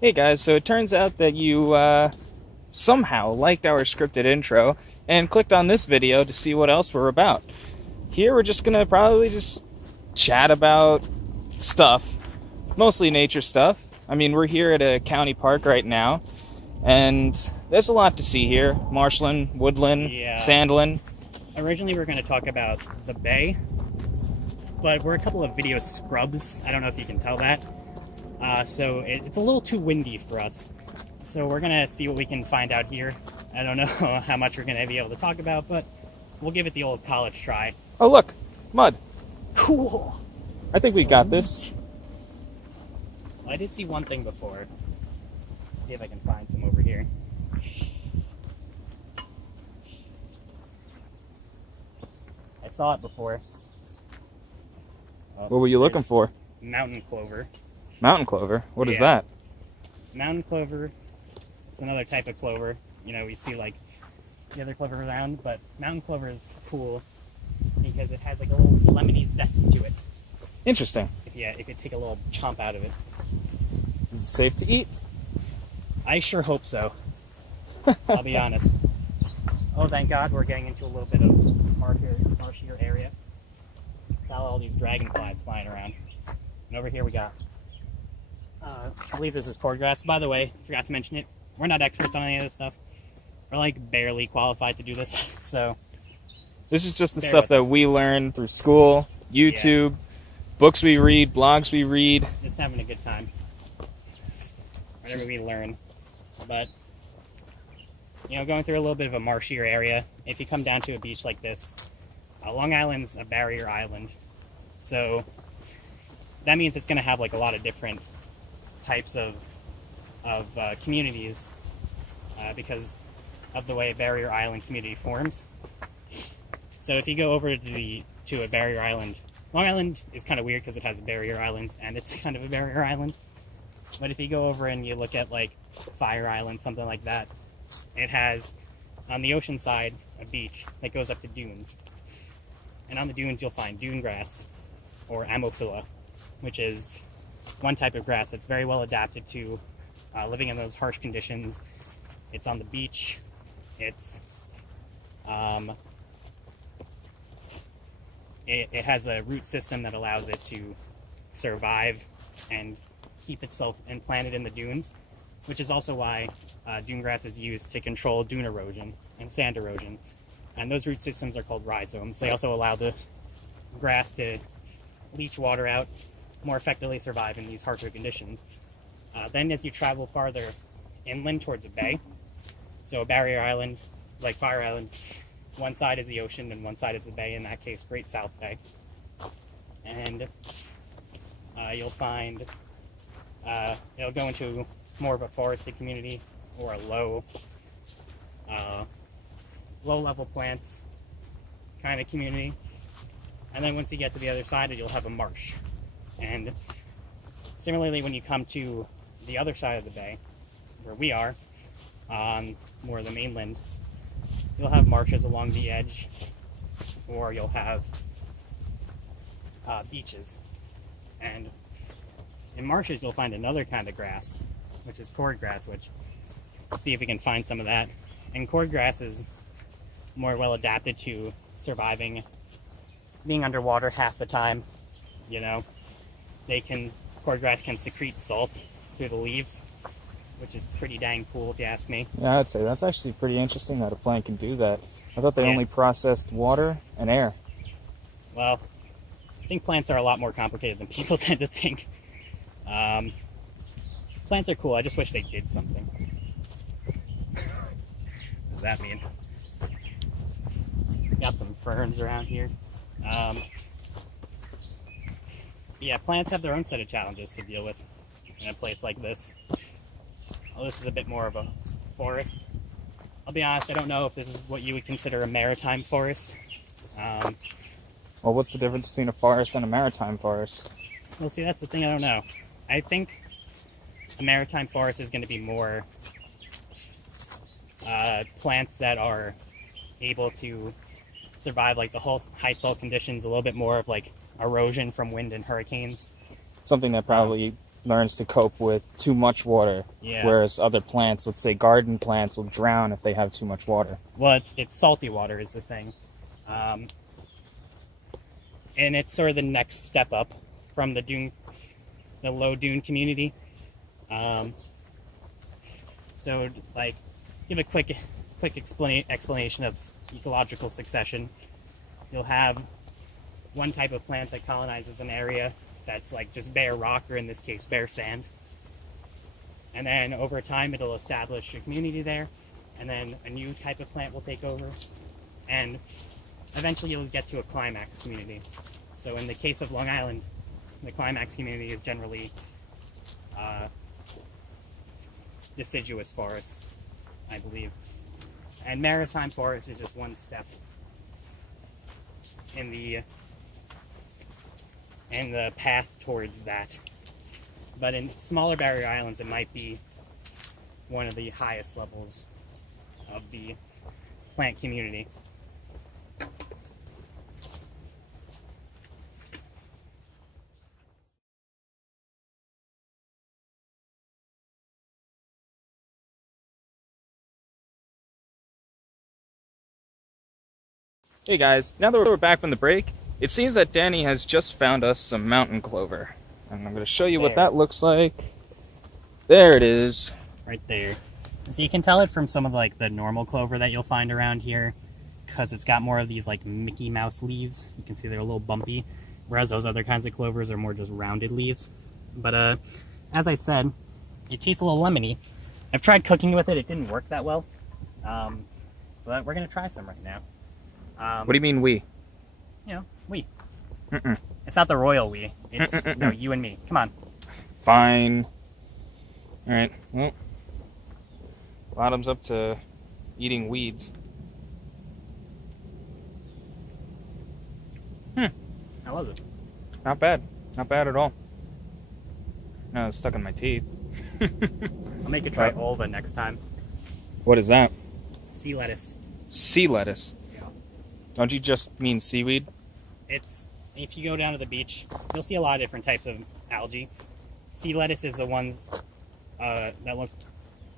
Hey guys, so it turns out that you somehow liked our scripted intro and clicked on this video to see what else we're about. Here we're just gonna probably just chat about stuff, mostly nature stuff. I mean, we're here at a county park right now, and there's a lot to see here. Marshland, woodland, Yeah. sandland. Originally, we were going to talk about the bay, but we're a couple of video scrubs. I don't know if you can tell that. So it's a little too windy for us. So we're going to see what we can find out here. I don't know how much we're going to be able to talk about, but we'll give it the old college try. Oh look, mud. Cool. I think we got this. Well, I did see one thing before. Let's see if I can find some over here. I saw it before. Oh, What were you looking there's for? Mountain clover. Mountain clover? What is Yeah. that? Mountain clover is another type of clover. You know, we see like the other clover around, but mountain clover is cool because it has like a little lemony zest to it. Interesting. If you take a little chomp out of it. Is it safe to eat? I sure hope so. I'll be honest. Oh, thank God we're getting into a little bit of marshier area. Got all these dragonflies flying around. And over here we got, I believe this is cordgrass. By the way, forgot to mention it. We're not experts on any of this stuff. We're like barely qualified to do this, so. This is just the Bear stuff with that us. we learn through school, YouTube, books we read, blogs we read. Just having a good time. Whatever we learn. But, you know, going through a little bit of a marshier area, if you come down to a beach like this, Long Island's a barrier island. So that means it's going to have like a lot of different types of communities because of the way a barrier island community forms. So if you go over to a barrier island, Long Island is kind of weird because it has barrier islands and it's kind of a barrier island. But if you go over and you look at like Fire Island, something like that, it has on the ocean side a beach that goes up to dunes. And on the dunes you'll find dune grass or ammophila, which is one type of grass that's very well adapted to living in those harsh conditions. It's on the beach. It has a root system that allows it to survive and keep itself implanted in the dunes, which is also why dune grass is used to control dune erosion and sand erosion. And those root systems are called rhizomes. They also allow the grass to leach water out, more effectively survive in these harsher conditions. Then as you travel farther inland towards a bay, so a barrier island, like Fire Island, one side is the ocean and one side is the bay, in that case, Great South Bay. And you'll find it'll go into more of a forested community or a low-level plants kind of community. And then once you get to the other side, you'll have a marsh. And similarly, when you come to the other side of the bay, where we are, on more of the mainland, you'll have marshes along the edge, or you'll have beaches. And in marshes, you'll find another kind of grass, which is cordgrass, which let's see if we can find some of that. And cordgrass is more well adapted to surviving, being underwater half the time. You know, cordgrass can secrete salt through the leaves, which is pretty dang cool if you ask me. Yeah, I'd say that's actually pretty interesting that a plant can do that. I thought they Yeah. only processed water and air. Well, I think plants are a lot more complicated than people tend to think. Plants are cool, I just wish they did something. What does that mean? Got some ferns around here. Yeah, plants have their own set of challenges to deal with in a place like this. Well, this is a bit more of a forest. I'll be honest, I don't know if this is what you would consider a maritime forest. Well, what's the difference between a forest and a maritime forest? Well, see, that's the thing I don't know. I think a maritime forest is going to be more plants that are able to survive like the whole high salt conditions, a little bit more of like erosion from wind and hurricanes. Something that probably learns to cope with too much water. Yeah. Whereas other plants, let's say garden plants, will drown if they have too much water. Well, it's salty water is the thing. And it's sort of the next step up from the low dune community. So, like, give a quick explanation of ecological succession. You'll have one type of plant that colonizes an area that's like just bare rock, or in this case, bare sand. And then over time, it'll establish a community there, and then a new type of plant will take over, and eventually you'll get to a climax community. So in the case of Long Island, the climax community is generally deciduous forests, I believe. And maritime forest is just one step in the path towards that. But in smaller barrier islands, it might be one of the highest levels of the plant community. Hey guys, now that we're back from the break, it seems that Danny has just found us some mountain clover. And I'm going to show you what that looks like. There it is. Right there. So you can tell it from some of like the normal clover that you'll find around here, because it's got more of these like Mickey Mouse leaves. You can see they're a little bumpy, whereas those other kinds of clovers are more just rounded leaves. But as I said, it tastes a little lemony. I've tried cooking with it. It didn't work that well. But we're going to try some right now. What do you mean we? You know, we. Mm-mm. It's not the royal we. It's, no, you and me. Come on. Fine. Alright, well. Bottom's up to eating weeds. How was it? Not bad. Not bad at all. No, it's stuck in my teeth. I'll make you try Olva next time. What is that? Sea lettuce. Sea lettuce. Yeah. Don't you just mean seaweed? It's, if you go down to the beach, you'll see a lot of different types of algae. Sea lettuce is the ones that look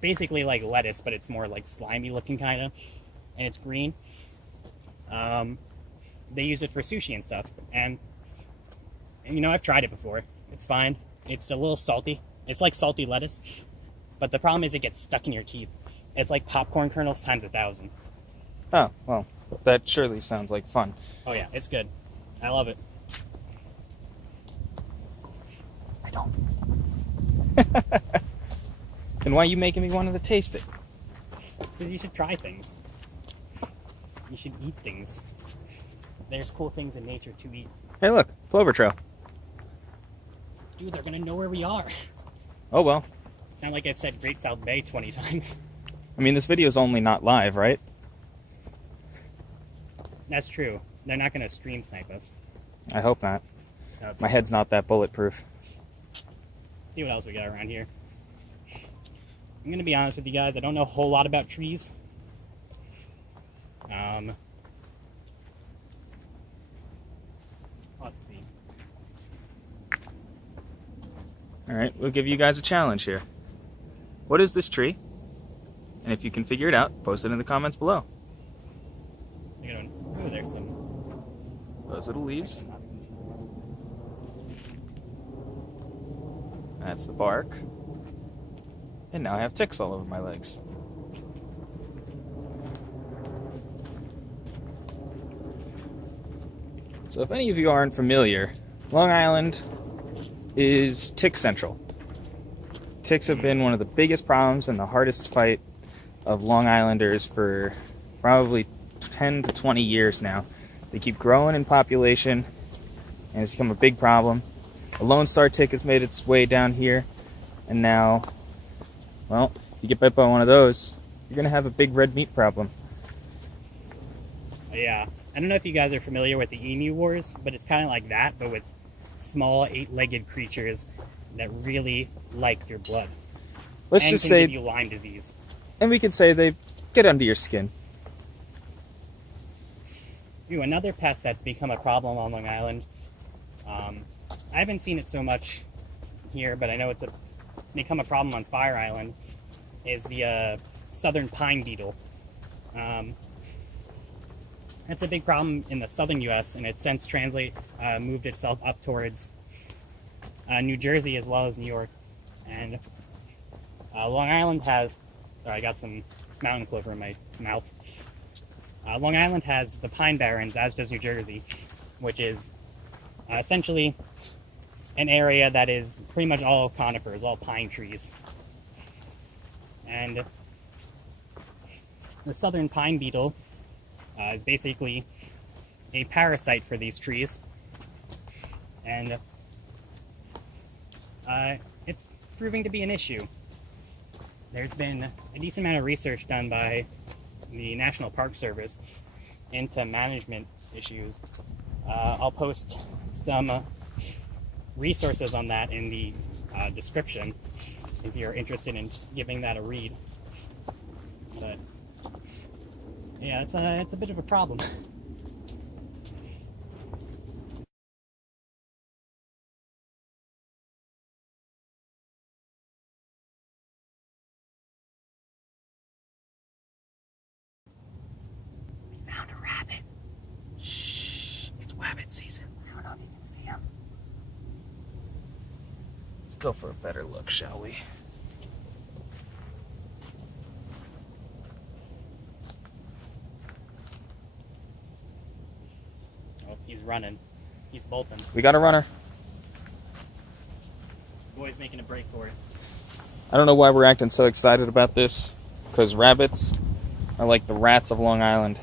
basically like lettuce, but it's more like slimy looking kind of, and it's green. They use it for sushi and stuff, and you know, I've tried it before. It's fine. It's a little salty. It's like salty lettuce, but the problem is it gets stuck in your teeth. It's like popcorn kernels times 1,000. Oh, well, that surely sounds like fun. Oh yeah, it's good. I love it. I don't. Then why are you making me want to taste it? Because you should try things. You should eat things. There's cool things in nature to eat. Hey look, clover trail. Dude, they're gonna know where we are. Oh well. It's not like I've said Great South Bay 20 times. I mean, this video's only not live, right? That's true. They're not gonna stream snipe us. I hope not. My head's not that bulletproof. Let's see what else we got around here. I'm gonna be honest with you guys, I don't know a whole lot about trees. Let's see. Alright, we'll give you guys a challenge here. What is this tree? And if you can figure it out, post it in the comments below. It's a good one. Ooh, there's some. Those little leaves. That's the bark. And now I have ticks all over my legs. So if any of you aren't familiar, Long Island is tick central. Ticks have been one of the biggest problems and the hardest fight of Long Islanders for probably 10 to 20 years now. They keep growing in population and it's become a big problem. The Lone Star tick has made its way down here, and now, well, you get bit by one of those, you're going to have a big red meat problem. Yeah. I don't know if you guys are familiar with the Emu Wars, but it's kind of like that, but with small 8-legged creatures that really like your blood. Let's and just can say, give you Lyme disease. and we could say they get under your skin. Ooh, another pest that's become a problem on Long Island. I haven't seen it so much here, but I know it's become a problem on Fire Island, is the southern pine beetle. That's a big problem in the southern U.S., and it's since moved itself up towards New Jersey as well as New York. And Long Island has... Sorry, I got some mountain clover in my mouth. Long Island has the Pine Barrens, as does New Jersey, which is essentially an area that is pretty much all conifers, all pine trees. And the southern pine beetle is basically a parasite for these trees. And it's proving to be an issue. There's been a decent amount of research done by the National Park Service into management issues. I'll post some resources on that in the description if you're interested in giving that a read. But yeah, it's a bit of a problem. We found a rabbit. Shh, it's rabbit season. I don't know if you can see him. Let's go for a better look, shall we? Oh, he's running. He's bolting. We got a runner. Boy's making a break for it. I don't know why we're acting so excited about this, because rabbits are like the rats of Long Island.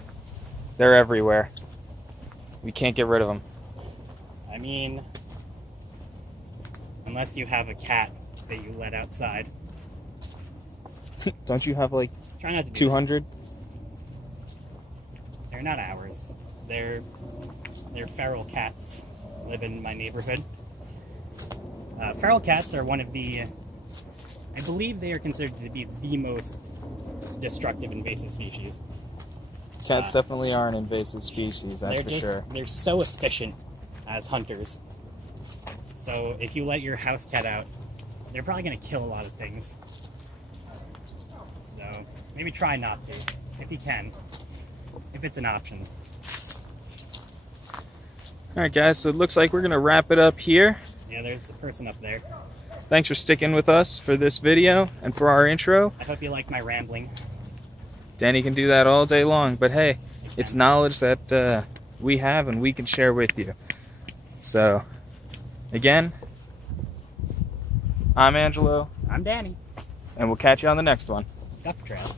They're everywhere. We can't get rid of them. I mean, unless you have a cat that you let outside. Don't you have like Try not to do 200? that. They're not ours. They're feral cats live in my neighborhood. Feral cats are one of the... I believe they are considered to be the most destructive invasive species. Cats definitely are an invasive species, that's for sure. They're so efficient as hunters. So if you let your house cat out, they're probably going to kill a lot of things. So maybe try not to, if you can, if it's an option. Alright guys, so it looks like we're going to wrap it up here. Yeah, there's a person up there. Thanks for sticking with us for this video and for our intro. I hope you like my rambling. Danny can do that all day long, but hey, it's knowledge that we have and we can share with you. So, again, I'm Angelo, I'm Danny. and we'll catch you on the next one. Duck Trail.